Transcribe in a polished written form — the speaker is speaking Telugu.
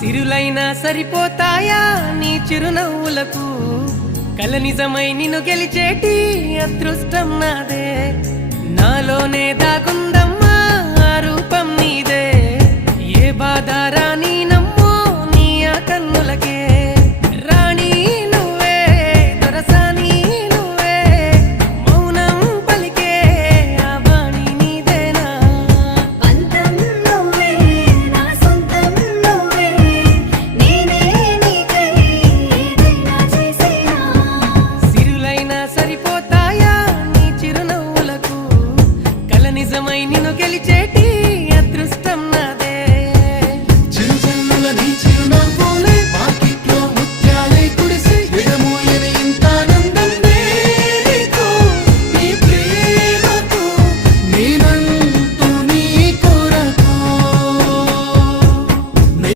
సిరులైనా సరిపోతాయా నీ చిరునవ్వులకు కల నిజమై నిన్ను గెలిచేటి అదృష్టం నాదే నాలోనే దాగుందమ్మా ఆ రూపం నీదే ఏ బాధ రాని